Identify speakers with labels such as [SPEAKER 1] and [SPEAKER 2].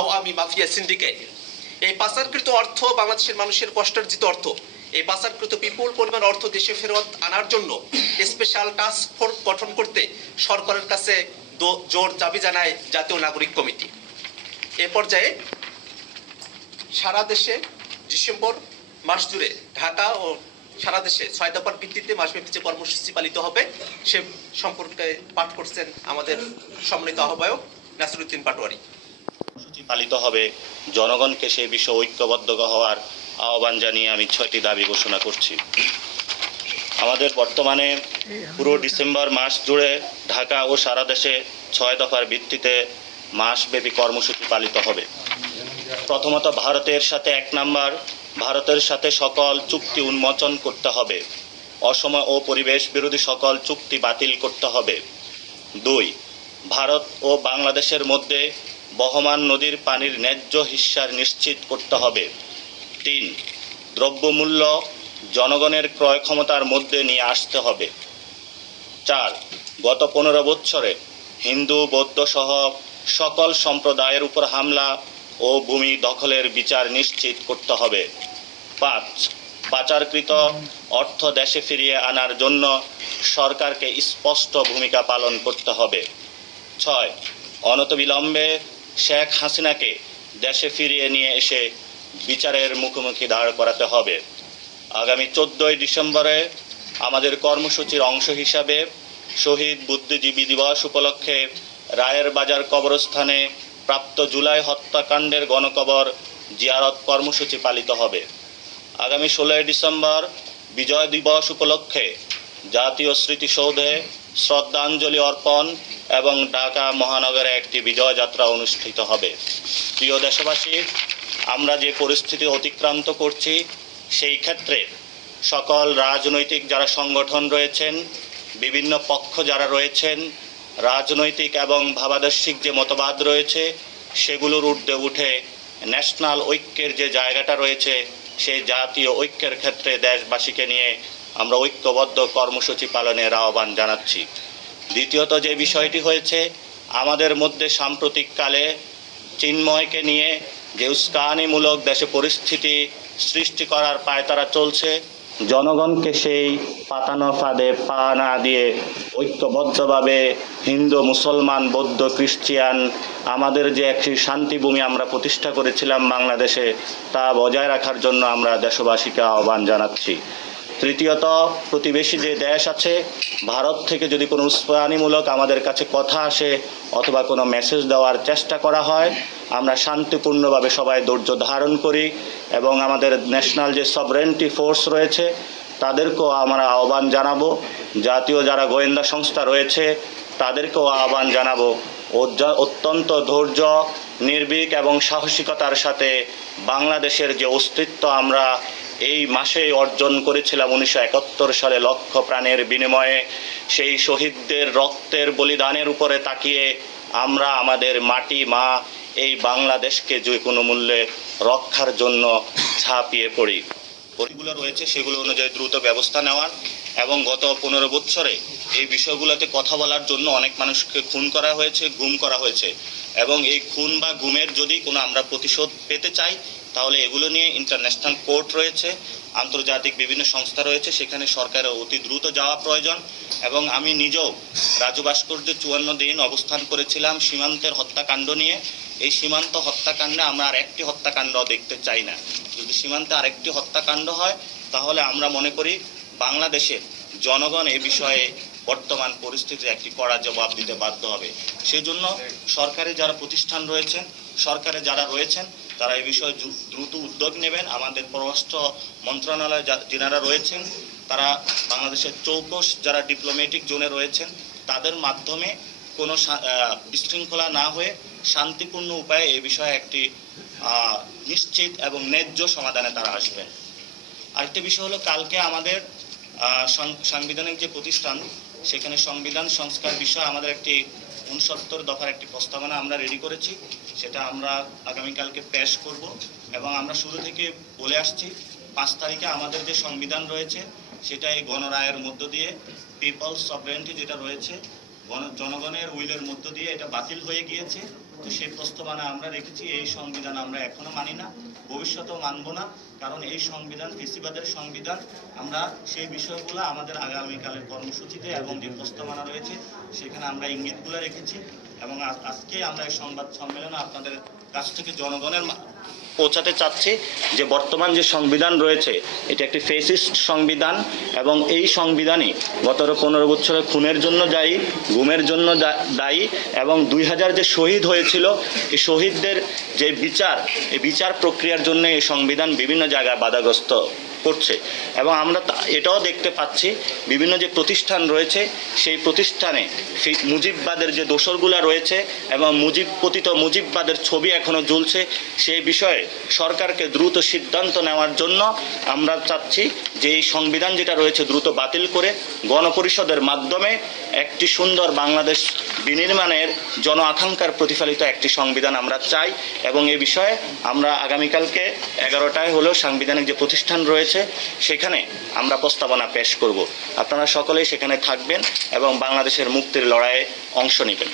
[SPEAKER 1] Awami mafia syndicate এই পাচারকৃত অর্থ বাংলাদেশের মানুষের কষ্টার্জিত অর্থ। এই পাচারকৃত বিপুল পরিমাণ অর্থ দেশে ফেরত আনার জন্য স্পেশাল টাস্ক ফোর্স গঠন করতে সরকারের কাছে জোর দাবি জানায় জাতীয় নাগরিক কমিটি। এ পর্যায়ে সারা দেশে ডিসেম্বর মাস জুড়ে ঢাকা ও সারা দেশে ছয় দফার ভিত্তিতে মাসব্যাপী যে কর্মসূচি পালিত হবে, সে সম্পর্কে পাঠ করছেন আমাদের সম্মানিত আহ্বায়ক নাসিরুদ্দিন পাটোয়ারি।
[SPEAKER 2] কর্মসূচি পালিত হবে। জনগণকে সেই বিষয়ে ঐক্যবদ্ধ হওয়ার আহ্বান জানিয়ে আমি ছয়টি দাবি ঘোষণা করছি। আমাদের বর্তমানে পুরো ডিসেম্বর মাস জুড়ে ঢাকা ও সারা দেশে ছয় দফার ভিত্তিতে মাসব্যাপী কর্মসূচি পালিত হবে। প্রথমত ভারতের সাথে এক নাম্বার, ভারতের সাথে সকল চুক্তি উন্মোচন করতে হবে। অসম ও পরিবেশ বিরোধী সকল চুক্তি বাতিল করতে হবে। দুই, ভারত ও বাংলাদেশের মধ্যে বহমান নদীর পানির ন্যায্য হিস্যার নিশ্চিত করতে হবে। তিন, দ্রব্যমূল্য জনগণের ক্রয় ক্ষমতার মধ্যে নিয়ে আসতে হবে। চার, গত পনেরো বৎসরে হিন্দু, বৌদ্ধ সহ সকল সম্প্রদায়ের উপর হামলা ও ভূমি দখলের বিচার নিশ্চিত করতে হবে। পাঁচ, পাচারকৃত অর্থ দেশে ফিরিয়ে আনার জন্য সরকারকে স্পষ্ট ভূমিকা পালন করতে হবে। ছয়, অনতবিলম্বে শেখ হাসিনাকে দেশে ফিরিয়ে নিয়ে এসে বিচারের মুখোমুখি দাঁড় করাতে হবে। আগামী চোদ্দই ডিসেম্বরে আমাদের কর্মসূচির অংশ হিসাবে শহীদ বুদ্ধিজীবী দিবস উপলক্ষে রায়ের বাজার কবরস্থানে প্রাপ্ত জুলাই হত্যাকাণ্ডের গণকবর জিয়ারত কর্মসূচি পালিত হবে। আগামী ষোলোই ডিসেম্বর বিজয় দিবস উপলক্ষে জাতীয় স্মৃতিসৌধে শ্রদ্ধাঞ্জলি অর্পণ এবং ঢাকা মহানগরে একটি বিজয় যাত্রা অনুষ্ঠিত হবে। প্রিয় দেশবাসী, আমরা যে পরিস্থিতি অতিক্রান্ত করছি, সেই ক্ষেত্রে সকল রাজনৈতিক যারা সংগঠন রয়েছেন, বিভিন্ন পক্ষ যারা রয়েছেন, রাজনৈতিক এবং ভাবাদর্শিক যে মতবাদ রয়েছে, সেগুলোর ঊর্ধ্বে উঠে ন্যাশনাল ঐক্যের যে জায়গাটা রয়েছে সেই জাতীয় ঐক্যের ক্ষেত্রে দেশবাসীকে নিয়ে আমরা ঐক্যবদ্ধ কর্মসূচি পালনের আহ্বান জানাচ্ছি। দ্বিতীয়ত যে বিষয়টি হয়েছে, আমাদের মধ্যে সাম্প্রতিককালে চিন্ময়কে নিয়ে যে উস্কানিমূলক দেশে পরিস্থিতি সৃষ্টি করার পায়তারা চলছে জনগণকে সেই পাতানো ফাঁদে পা না দিয়ে ঐক্যবদ্ধভাবে হিন্দু, মুসলমান, বৌদ্ধ, খ্রিস্টিয়ান, আমাদের যে একটি শান্তিভূমি আমরা প্রতিষ্ঠা করেছিলাম বাংলাদেশে, তা বজায় রাখার জন্য আমরা দেশবাসীকে আহ্বান জানাচ্ছি। তৃতীয়ত, প্রতিবেশী যে দেশ আছে, ভারত থেকে যদি কোনো উস্কানিমূলক আমাদের কাছে কথা আসে অথবা কোনো মেসেজ দেওয়ার চেষ্টা করা হয়, আমরা শান্তিপূর্ণভাবে সবাই ধৈর্য ধারণ করি এবং আমাদের ন্যাশনাল যে সবরেন্টি ফোর্স রয়েছে, তাদেরকেও আমরা আহ্বান জানাব। জাতীয় যারা গোয়েন্দা সংস্থা রয়েছে, তাদেরকেও আহ্বান জানাব। অত্যা- অত্যন্ত ধৈর্য, নির্ভীক এবং সাহসিকতার সাথে বাংলাদেশের যে অস্তিত্ব আমরা এই মাসে অর্জন করেছিলাম উনিশশো একাত্তর সালে লক্ষ প্রাণের বিনিময়ে। সেই শহীদদের রক্তের বলিদানের উপরে তাকিয়ে আমরা আমাদের মাটি, মা, এই বাংলাদেশকে যে কোনো মূল্যে রক্ষার জন্য ঝাঁপিয়ে পড়ি। পরিগুলো রয়েছে, সেগুলো অনুযায়ী দ্রুত ব্যবস্থা নেওয়ার এবং গত পনেরো বছরে এই বিষয়গুলোতে কথা বলার জন্য অনেক মানুষকে খুন করা হয়েছে, গুম করা হয়েছে এবং এই খুন বা গুমের যদি কোনো আমরা প্রতিশোধ পেতে চাই তাহলে এগুলো নিয়ে ইন্টারন্যাশনাল কোর্ট রয়েছে, আন্তর্জাতিক বিভিন্ন সংস্থা রয়েছে, সেখানে সরকারের অতি দ্রুত যাওয়া প্রয়োজন। এবং আমি নিজেও রাজু ভাস্কর্যে চুয়ান্ন দিন অবস্থান করেছিলাম সীমান্তের হত্যাকাণ্ড নিয়ে। এই সীমান্ত হত্যাকাণ্ডে আমরা আর একটি হত্যাকাণ্ড দেখতে চাই না। যদি সীমান্তে আরেকটি হত্যাকাণ্ড হয়, তাহলে আমরা মনে করি বাংলাদেশের জনগণ এ বিষয়ে বর্তমান পরিস্থিতি একটি কড়া জবাব দিতে বাধ্য হবে। সেজন্য সরকারি যারা প্রতিষ্ঠান রয়েছেন, সরকারে যারা রয়েছেন তারা এই বিষয়ে দ্রুত উদ্যোগ নেবেন। আমাদের পররাষ্ট্র মন্ত্রণালয় যা- যিনারা রয়েছেন, তারা বাংলাদেশের চৌকস যারা ডিপ্লোম্যাটিক জোনে রয়েছেন, তাদের মাধ্যমে কোনো বিশৃঙ্খলা না হয়ে শান্তিপূর্ণ উপায়ে এই বিষয়ে একটি নিশ্চিত এবং ন্যায্য সমাধানে তারা আসবেন। আরেকটি বিষয় হলো কালকে আমাদের সাংবিধানিক যে প্রতিষ্ঠান, সেখানে সংবিধান সংস্কার বিষয়ে আমাদের একটি উনসত্তর দফার একটি প্রস্তাবনা আমরা রেডি করেছি, সেটা আমরা আগামীকালকে পেশ করব এবং আমরা শুরু থেকে বলে আসছি, পাঁচ তারিখে আমাদের যে সংবিধান রয়েছে, সেটা এই গণরায়ের মধ্য দিয়ে পিপলস সভরেন্টি যেটা রয়েছে, গণ, জনগণের উইলের মধ্য দিয়ে এটা বাতিল হয়ে গিয়েছে। তো সেই প্রস্তাবনা আমরা রেখেছি, এই সংবিধান আমরা এখনও মানি না। ভবিষ্যতেও মানব না। কারণ এই সংবিধান, ফেসিবাদের সংবিধান, আমরা সেই বিষয়গুলো আমাদের আগামীকালের কর্মসূচিতে এবং যে প্রস্তাবনা রয়েছে। সেখানে আমরা ইঙ্গিতগুলো রেখেছি এবং আজকে আমরা এই সংবাদ সম্মেলনে আপনাদের কাছ থেকে জনগণের পৌঁছাতে চাচ্ছি যে বর্তমান যে সংবিধান রয়েছে, এটি একটি ফেসিস্ট সংবিধান এবং এই সংবিধানই গত পনেরো বছরে খুনের জন্য দায়ী, গুমের জন্য দায়ী এবং দুই হাজার যে শহীদ হয়েছিল, এই শহীদদের যে বিচার, এই বিচার প্রক্রিয়ার জন্য এই সংবিধান বিভিন্ন জায়গায় বাধাগ্রস্ত। করছে। এবং আমরা এটাও দেখতে পাচ্ছি, বিভিন্ন যে প্রতিষ্ঠান রয়েছে, সেই প্রতিষ্ঠানে সেই মুজিববাদের যে দোসরগুলা রয়েছে এবং মুজিব পতিত মুজিববাদের ছবি এখনও ঝুলছে, সেই বিষয়ে সরকারকে দ্রুত সিদ্ধান্ত নেওয়ার জন্য আমরা চাচ্ছি যে এই সংবিধান যেটা রয়েছে দ্রুত বাতিল করে গণপরিষদের মাধ্যমে একটি সুন্দর বাংলাদেশ বিনির্মাণের জন আকাঙ্ক্ষার প্রতিফলিত একটি সংবিধান আমরা চাই এবং এ বিষয়ে আমরা আগামীকালকে এগারোটায় হলেও সাংবিধানিক যে প্রতিষ্ঠান রয়েছে, সেখানে আমরা প্রস্তাবনা পেশ করব। আপনারা সকলেই সেখানে থাকবেন এবং বাংলাদেশের মুক্তির লড়াইয়ে অংশ নেবেন।